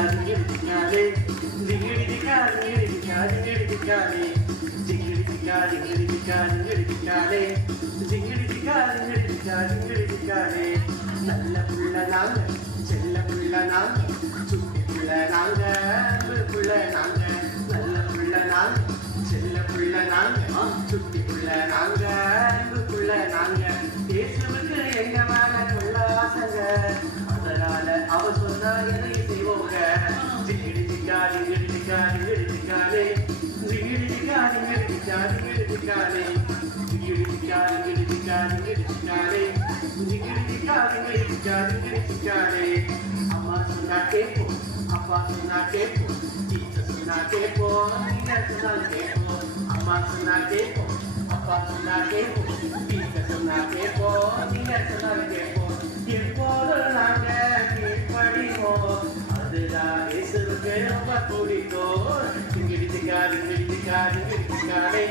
ജിങ്കിടിക്കാലേ ജിങ്കിടിക്കാലേ ജിങ്കിടിക്കാലേ ജിങ്കിടിക്കാലേ ജിങ്കിടിക്കാലേ நல்ல புள்ள நாங்க செல்ல புள்ள நாங்க சுட்டி புள்ள நாங்க புள்ள நாங்க நல்ல புள்ள நாங்க செல்ல புள்ள நாங்க சுட்டி புள்ள நாங்க புள்ள நாங்க இயேசுவுக்கு எங்க மேல கொள்ள ஆசைங்க அதனால அவ சொன்னா எதையும் செய்வோங்க ஜிங்கிடிக்காலே ஜிங்கிடிக்காலே ஜிங்கிடிக்காலே ஜிங்கிடிக்காலே ஜிங்கிடிக்காலே அம்மா சொன்னா கேட்போம் அப்பா சொன்னா கேட்போம் டீச்சர் சொன்னா கேட்போம் நீங்க சொன்னாலும் கேட்போம் அம்மா சொன்னா கேட்போம் அப்பா சொன்னா கேட்போம் டீச்சர் சொன்னா கேட்போம் நீங்க சொன்னாலும் கேட்போம் எப்போது நாங்க கீழ்ப்படிவோம் அதுதான் இயேசுவுக்கு ரொம்ப பிடிக்கும் ஜிங்கிடிக்காலே ஜிங்கிடிக்காலே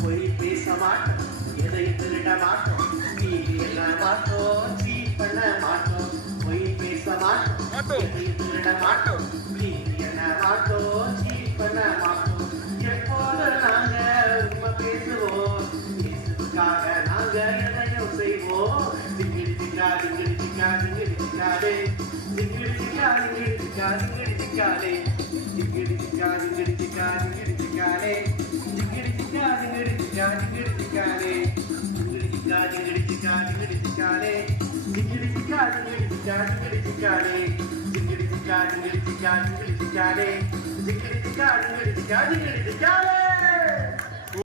பொய் பேச மாட்டோம் எதை திருட மாட்டோம் நீதி என்ன மாட்டோம் சீட் பண்ண மாட்டோம் பொய் பேச மாட்டோம் எதை திருட மாட்டோம் நீதி என்ன மாட்டோம் சீட் பண்ண மாட்டோம் எப்போது நாங்க உண்மை பேசுவோம் இயேசுவுக்காக நாங்க எதையும் செய்வோம் ஜிங்கிடிக்காலே ஜிங்கிடிக்காலே ஜிங்கிடிக்காலே